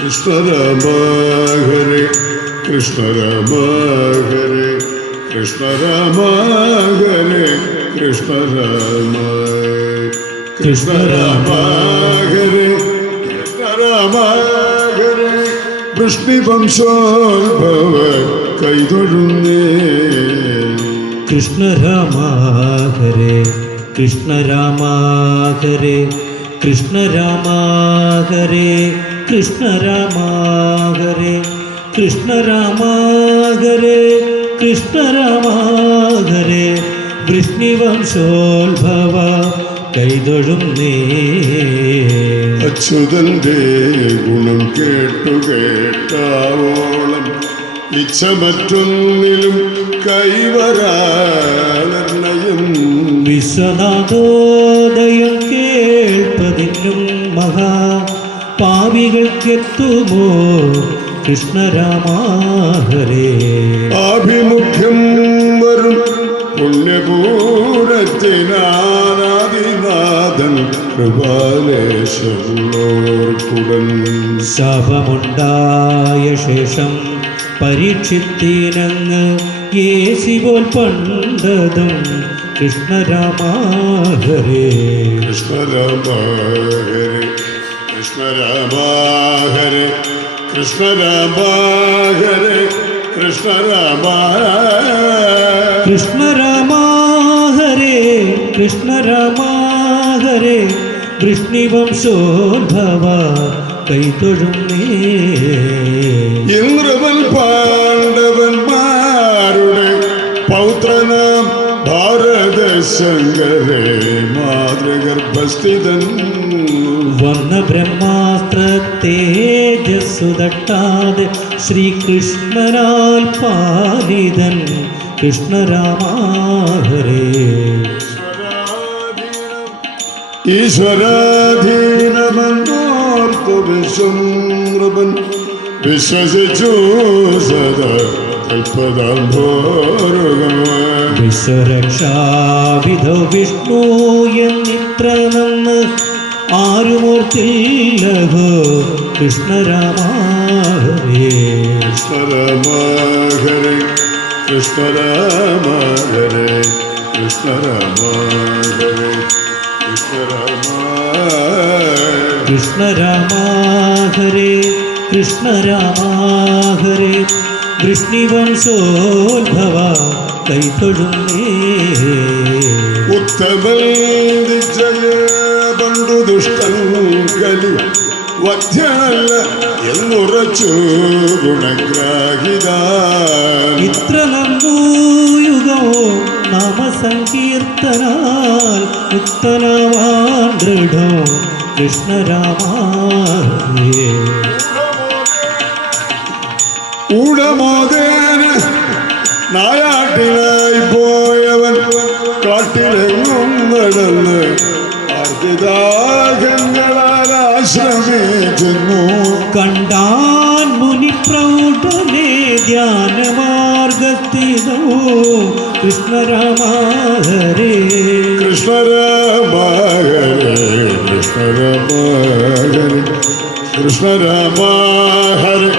കൃഷ്ണ രാമ ഹരേ കൃഷ്ണ രാമ ഹരേ കൃഷ്ണ രാമ ഹരേ കൃഷ്ണ രാമ കൃഷ്ണ രാമ ഹരേ കൃഷ്ണ രാമ ഹരേ വൃഷ്ണിവംശോദ്ഭവ കൈതൊഴുന്നേ കൃഷ്ണ രാമ ഹരേ കൃഷ്ണ രാമ ഹരേ കൃഷ്ണ രാമ ഹരേ കൃഷ്ണ രാമ ഹരേ കൃഷ്ണ രാമ ഹരേ കൃഷ്ണ രാമ ഹരേ വൃഷ്ണിവംശോത്ഭവ കൈതൊഴുന്നേ അച്യുതന്റെ ഗുണം കേട്ടാവോളം ഇച്ഛ മറ്റൊന്നിലും കൈവരാനർണയം വിശ്വനാഥോദയം കേൾപ്പതിനും മഹാ പാപികൾക്കെത്തുമോ കൃഷ്ണ രാമ ഹരേ ആഭിമുഖ്യം വരും പുണ്യപൂരത്തിനാദിനാഥൻ കൃപാലേശമുള്ളോർക്കുടൻ ശാപമുണ്ടായ ശേഷം പരീക്ഷിത്തീനങ്ങ് യേശുപോൽ പണ്ടതും കൃഷ്ണ രാമ ഹരേ കൃഷ്ണ രാമ ഹരേ കൃഷ്ണ രാമ ഹരേ കൃഷ്ണ രാമ ഹരേ കൃഷ്ണ രാമ കൃഷ്ണ രാമ ഹരേ കൃഷ്ണ രാമ ഹരേ വൃഷ്ണിവംശോദ്ഭവ കൈതൊഴുന്നേ ഇന്ദ്രവൽ പാണ്ഡവന്മാരുടെ പൗത്രനാം ഭാരതശങ്കരേ മാതൃഗർഭസ്ഥിതൻ വന്ന ബ്രഹ്മാസ്ത്ര തേജസ്സു തട്ടാതെ ശ്രീകൃഷ്ണനാൽ പാലിതൻ കൃഷ്ണ രാമ ഹരേ ഈശ്വരാധീനമെന്നോർത്തു വിശ്വംഭൻ വിശ്വസിച്ചു സദാ വിശ്വരക്ഷാവിധോ വിഷ്ണു എന്നിത്ര നന്ന് ആരുമോർത്തില്ലഹോ കൃഷ്ണ രാമ ഹരേ കൃഷ്ണ രാമ ഹരേ കൃഷ്ണ രാമ ഹരേ കൃഷ്ണ രാമ ഹരേ കൃഷ്ണ രാമ കൃഷ്ണ രാമ ഹരേ കൃഷ്ണ രാമ ഹരേ വൃഷ്ണിവംശോദ്ഭവ കൈതൊഴുന്നേ ഉത്തമൽ നിശ്ചയ പണ്ടു ദുഷ്ടൻ കലി വധ്യനല്ല എന്നുറച്ചു ഗുണഗ്രാഹിത ഇത്ര നന്നു യുഗമോ നാമസങ്കീർത്തനാൽ മുക്തനാവാൻ ദൃഢോ കൃഷ്ണ രാമ ഹരേ ഊടമോദേന നായാട്ടിലായി പോയവൻ കാട്ടിലെങ്ങും നടന്ന് ആർദ്ദിതാകങ്ങളാൽ ആശ്രമിക്കുന്നു കണ്ടാൻ മുനി പ്രൗഢനെ ധ്യാനമാർഗത്തിനോ കൃഷ്ണ രാമ ഹരേ കൃഷ്ണ രാമ ഹരേ കൃഷ്ണ രാമ ഹരേ കൃഷ്ണ രാമ ഹരേ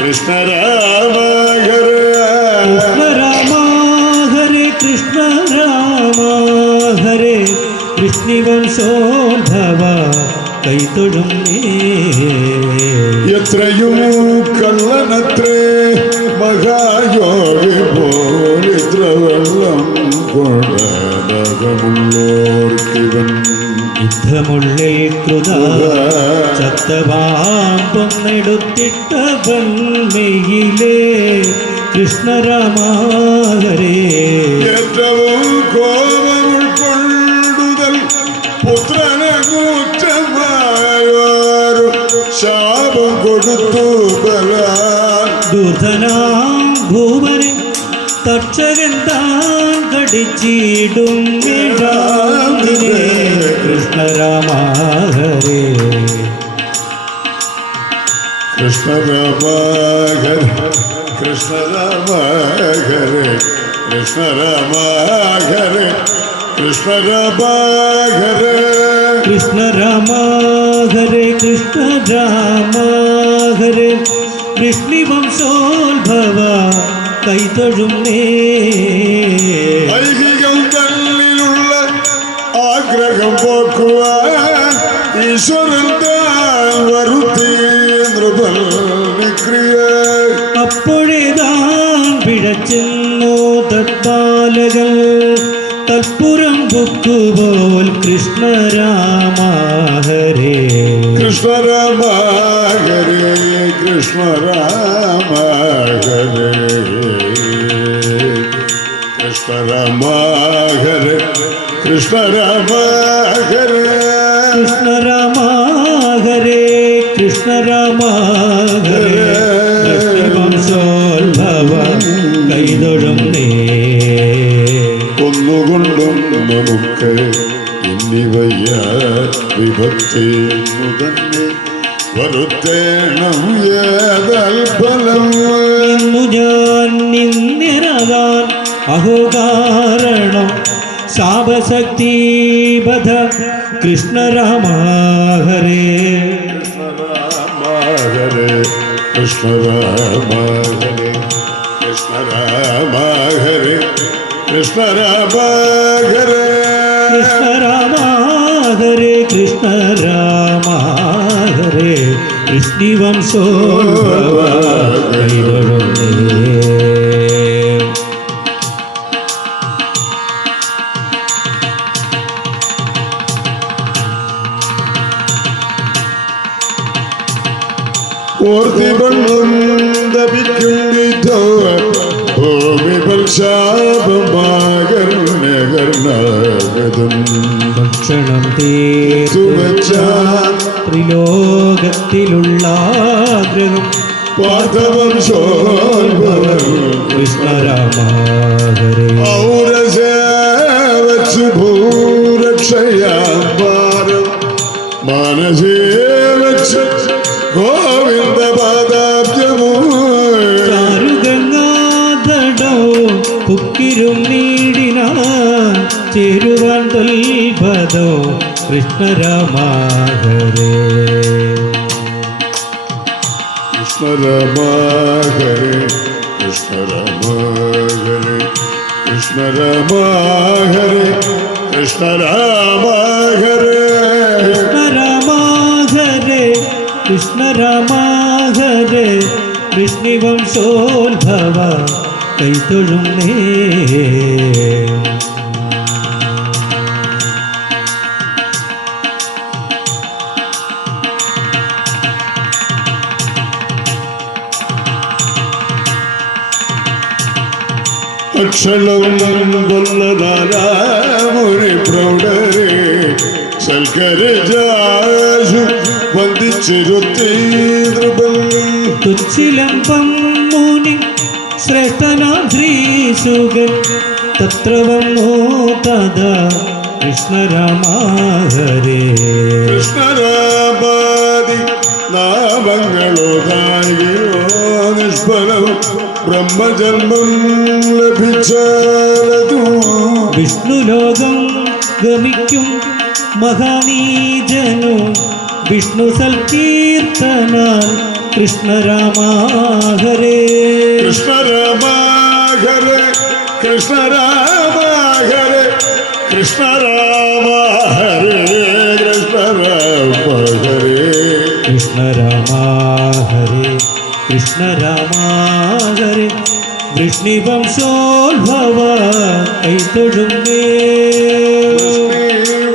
കൃഷ്ണ രാമ ഹരേ കൃഷ്ണ രാമ ഹരേ കൃഷ്ണ രാമ ഹരേ വൃഷ്ണിവംശോദ്ഭവ കൈതൊഴുന്നേ എത്രയും കള്ളനത്രേ മഹായോഗി പോലിത്ര വെള്ളം കൊണ്ടകമുള്ളോർക്കിവൻ യുദ്ധമുള്ളേ കൃത ചത്തവാമ്പൊന്നെടുത്തിട്ട വന്മയിലേ കൃഷ്ണ രാമ ഹരേ ഏറ്റവും കോപം ഉൾക്കൊള്ളുതൽ പുത്രനെ കൂറ്റമായോരു ശാപം കൊടുത്തു ബലാൽ ദുർധനാം ഭൂമനെ തക്ഷകൻ താൻ കടിച്ചിടും വിടാമിനെ കൃഷ്ണ രാമ ഹരേ കൃഷ്ണ രാമ ഹരേ കൃഷ്ണ രാമ ഹരേ കൃഷ്ണ രാമ ഹരേ കൃഷ്ണ രാമ ഹരേ കൃഷ്ണ രാമ ഹരേ കൃഷ്ണ രാമ രാമാഹരേ വൃഷ്ണിവംശോത്ഭവ കൈതൊഴുന്നേ. ഐഹികം തന്നിലുള്ള ആഗ്രഹം പോക്കുവാൻ ഈശ്വരൻ താൻ വരുത്തി നൃപൽക്രിയ. അപ്പോഴേതാൻ പിഴച്ചെന്നോ തത്പാലകൾ തൽപുരം ബുക്കുപോൽ കൃഷ്ണരാമാഹരേ കൃഷ്ണരാമാഹരേ കൃഷ്ണരാമാഹരേ കൃഷ്ണരാമാഹരേ കൃഷ്ണരാമാഹരേ കൃഷ്ണരാമാഹരേ കൃഷ്ണരാമാഹരേ വംശോത്ഭവ കൈതൊഴുന്നേ. ഒന്നുകൊണ്ടും നമുക്ക് എന്നിവയ്യ വിഭക്തി തന്നെ വരുത്തേണം ഏതൽഫലം. ഇന്നു ഞാൻ നിന്നിരകാൻ അഹോകാരണം ശാപശക്തി ബധ കൃഷ്ണരാമാഹരേ കൃഷ്ണരാമാഹരേ കൃഷ്ണരാമാഹരേ കൃഷ്ണരാമാഹരേ കൃഷ്ണരാമാഹരേ കൃഷ്ണരാമാഹരേ കൃഷ്ണരാമാഹരേ വംശോത്ഭവ കൈതൊഴുന്നേ. ഓർത്തിവണ്ണം തപിക്കും വിധോ ഭൂമി പൽശാപമാകർണകർണാഗതം ഭക്ഷണം സുവച്ചാൻ ത്രിലോകത്തിലുള്ള ആഗ്രഹം പാർത്ഥവംശോത്ഭവം കൃഷ്ണരാമാഹരേ ഔരസേവച്ചു ഭൂരക്ഷയാം പാരം മാനസേവച്ചു ഗോവിന്ദ പാദാബ്ജമോ ചാരുഗംഗാതടോ പുക്കിരും നീടിനാൻ ചേരുവാൻ തൊൽപദോ കൃഷ്ണരാമാഹരേ കൃഷ്ണരാമാഹരേ കൃഷ്ണരാമാഹരേ കൃഷ്ണരാമാഹരേ കൃഷ്ണരാമാഹരേ കൃഷ്ണരാമാഹരേ കൃഷ്ണരാമാഹരേ വംശോത്ഭവ കൈതൊഴുന്നേ. അക്ഷണം കൊല്ലതാരാമൊരു പ്രൗഢരെ സൽക്കരിജാശു വന്ദിച്ചിരുത്തി നൃപം തുച്ചിലംബം മുനി ശ്രേഷ്ഠനാം ശ്രീസുഗൻ തത്ര വന്നോ തഥാ കൃഷ്ണരാമാഹരേ കൃഷ്ണരാമാദി നാമങ്ങളോ കായികോ നിഷ്ഫലം ബ്രഹ്മജന്മം ലഭിച്ചാലതു വിഷ്ണുലോകം ഗമിക്കും മഹാനീജനു വിഷ്ണു സൽകീർത്തനാൽ കൃഷ്ണരാമാഹരേ കൃഷ്ണരാമാഹരേ കൃഷ്ണരാമാഹരേ കൃഷ്ണരാമാഹരേ കൃഷ്ണരാമാഹരേ കൃഷ്ണരാമാഹരേ കൃഷ്ണരാമാഹരേ വംശോത്ഭവ കൈതൊഴുന്നേ.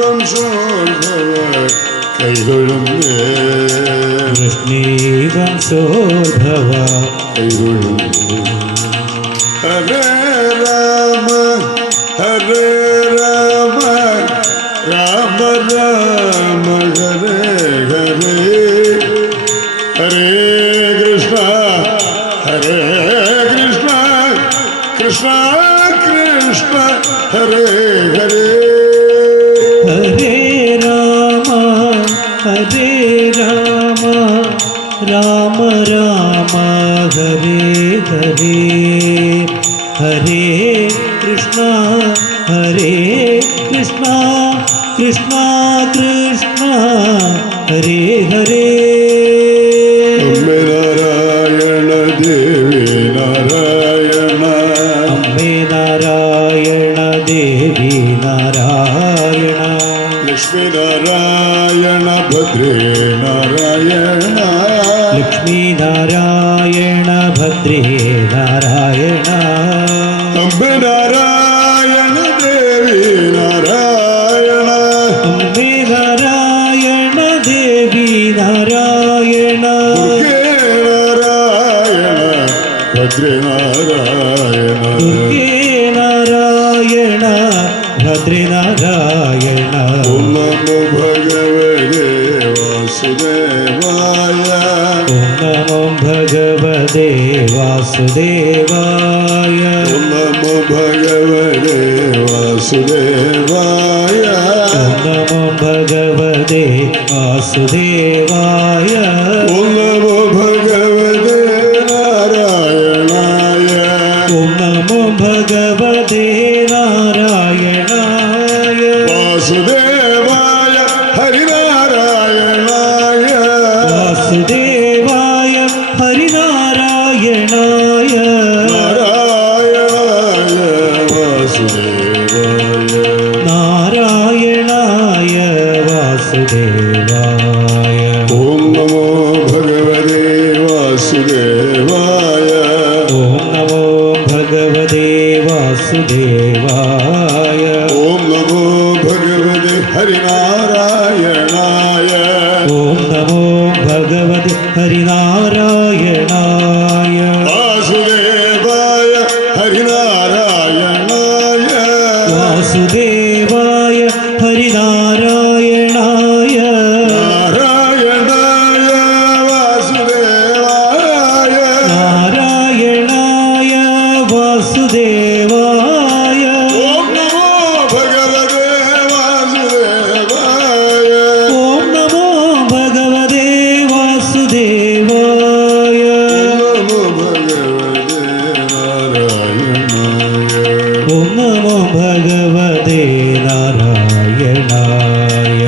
വംശോത്ഭവ കൈതൊഴുന്നേ വംശോത്ഭവ കൈതൊഴുന്നേ. ഹരേ രാമ ഹരേ രാമ രാമ രാമ ഹരേ ഹരേ ഹരേ കൃഷ്ണ ഹരേ കൃഷ്ണ കൃഷ്ണ കൃഷ്ണ ഹരേ ഹരേ ഹരേ രാമ രാമ രാമ ഹരേ ഹരേ ഹരേ കൃഷ്ണ കൃഷ്ണ കൃഷ്ണ കൃഷ്ണ ഹരേ ഹരേ. അമ്മേ നാരായണ ലക്ഷ്മീ നാരായണ ഭദ്രേ നാരായണ അംബ നാരായണ ദേവി നാരായണ അമ്മേ നാരായണ ദേവി നാരായണ ദുർഗേ നാരായണ ഭദ്രേ നാരായണ ദുർഗേ നാരായണ ഭദ്രേ നാരായണ ഓം നമോ ഭഗവതേ വാസുദേവായ ഓം നമോ ഭഗവതേ വാസുദേവായ ഓം നമോ ഭഗവതേ വാസുദേവായ ഓം നമോ ഭഗവതേ വാസുദേവായ ഓം നമോ ഭഗവതേ നാരായണായ ഓം നമോ ഭഗവതേ നാരായണായ വാസുദേവായ ഹരിനാരായണായ വാസുദേവായ ഹരിനാരായണായ നാരായണായ വാസുദേവായ നാരായണായ വാസുദേവായ ഓം നമോ ഭഗവതേ വാസുദേവായ ഓം നമോ ഭഗവതേ വാസുദേവായ ഓം നമോ ഭഗവതേ ഹരിനാരായണായ ഓം നമോ ഭഗവതി ഹരിനാരായണായ വാസുദേവായ ഹരിനാരായണായ വാസുദേവായ ഹരിനാരായണായ നാരായണായ വാസുദേവായ നാരായണായ വാസുദേവായ ഓം നമോ ഭഗവതേ വാസുദേവായ ഓം നമോ ഭഗവതേ വാസുദേവായ ഓം നമോ ഭഗവതേ നാരായണായ ഓം നമോ ഭഗവതേ നാരായണായ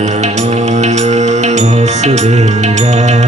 നാരായണായ വാസുദേവായ